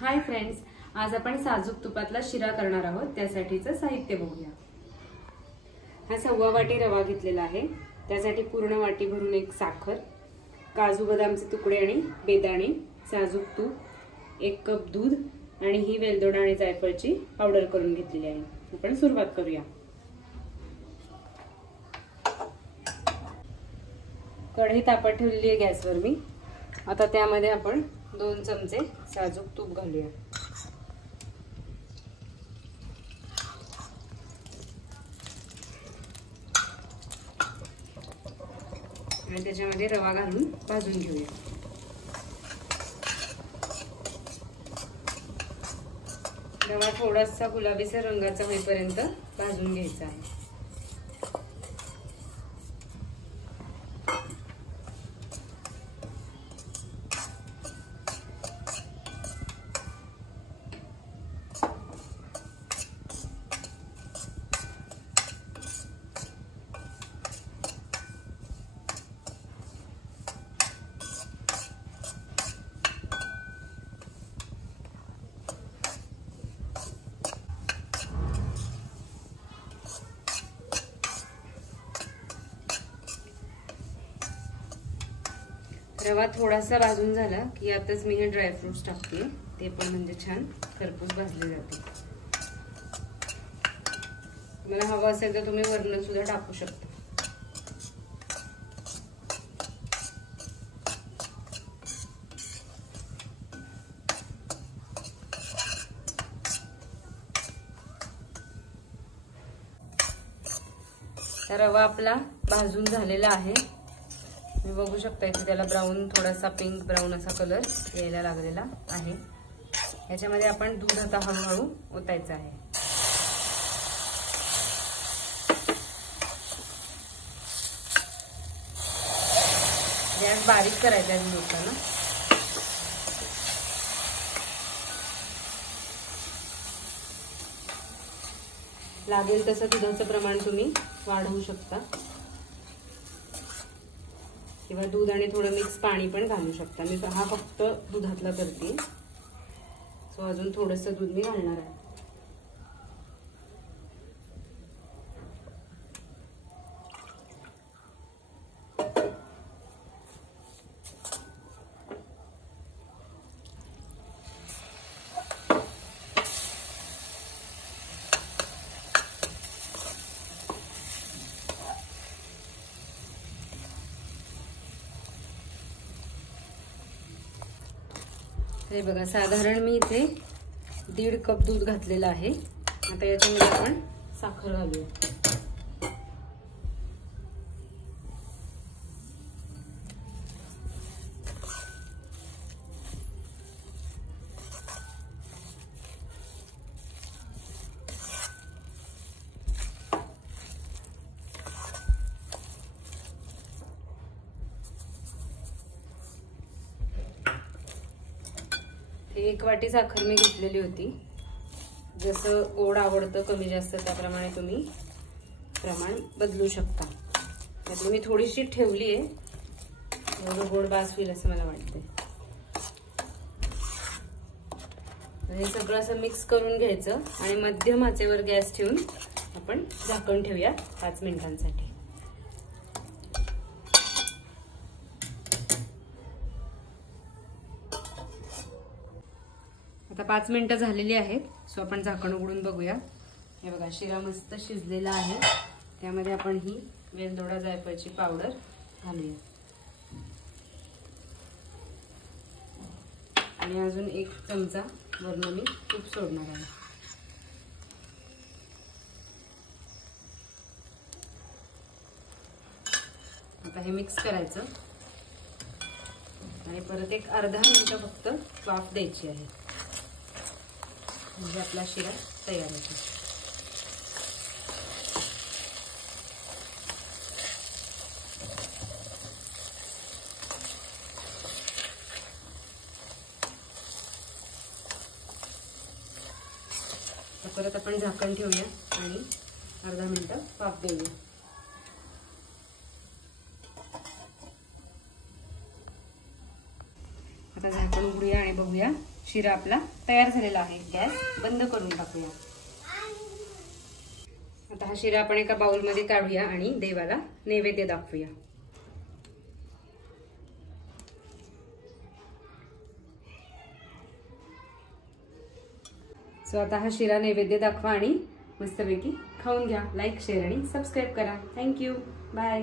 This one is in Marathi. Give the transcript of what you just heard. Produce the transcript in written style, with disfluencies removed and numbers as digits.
हाय फ्रेंड्स, आज आपण साजूक तुपातला शिरा करणार आहोत। त्यासाठीचं साहित्य बघूया। हा 1.25 वाटी रवा घेतलेला आहे। त्यासाठी पूर्ण वाटी भरून एक साखर, काजू बदामचे तुकडे आणि बेदाणे, साजूक तूप, 1 कप दूध आणि ही वेलदोडा आणि जायफळची पावडर करून घेतलेली आहे। आपण सुरुवात करूया। कढई तापत ठेवलेली आहे गॅसवर मी। आता त्यामध्ये आपण 2 चमचे साजूक तूप घालूया। आणि त्याच्यामध्ये रवा घालून भाजून घेऊया। रवा थोडासा गुलाबीसर रंगाचा होईपर्यंत भाजून घ्यायचा आहे। रवा थोडासा भाजून झाला की आताच मी हे ड्रायफ्रुट्स टाकते। ते पण म्हणजे छान खरपूस भाजले जाते। मला हवं असेल तर तुम्ही वरून सुद्धा टाकू शकता। रवा आपला भाजून झालेला आहे। मी बघू शकता की त्याला ब्राऊन, थोडासा पिंक ब्राऊन असा कलर यायला लागलेला आहे। याच्यामध्ये आपण दूध आता हळूहळू ओतायचं आहे। गॅस बारीक करायचा आहे दूधाला। लागेल तसं दुधाचं प्रमाण तुम्ही वाढवू शकता किंवा दूध आणि थोडं मिक्स पाणी पण घालू शकता। मी हा फक्त दुधातला करते, सो अजून थोडंसं दूध मी घालणार आहे। हे बघा, साधारण मी इथे 1.5 कप दूध घातलेलं आहे। आता याच्यामध्ये आपण साखर घालूया। एक वाटी साखर मी घेतलेली होती। जसं गोड आवडतं कमी जास्त त्याप्रमाणे तुम्ही प्रमाण बदलू शकता। त्यातली मी थोडीशी ठेवली आहे, एवढं गोड बास होईल असं मला वाटतंय। हे सगळं असं मिक्स करून घ्यायचं आणि मध्यम आचेवर गॅस ठेवून आपण झाकण ठेवूया 5 मिनिटांसाठी। आता 5 मिनिटं झालेली आहेत, सो आपण झाकण उघडून बघूया। हे बघा, शिरा मस्त शिजलेला आहे। त्यामध्ये आपण ही वेलदोडा जायफळची पावडर घालूया आणि अजून 1 चमचा वरून मी तूप सोडणार आहे। आता हे मिक्स करायचं आणि परत एक अर्धा मिनिट फक्त वाफ द्यायची आहे, म्हणजे आपला शिरा तयार होतो। परत आपण झाकण ठेवूया आणि अर्धा मिनिट वाफ देऊया। आता झाकण उघडूया आणि बघूया शिरा आपला तयार झालेला आहे. गॅस बंद करून टाकूया. आता हा शिरा आपण एका बाउलमध्ये काढूया आणि देवाला नैवेद्य दाखवूया. सो आता हा शिरा नैवेद्य दाखवा आणि मस्तपैकी खाऊन घ्या. लाईक, शेअर आणि सबस्क्राईब करा. थँक्यू. बाय.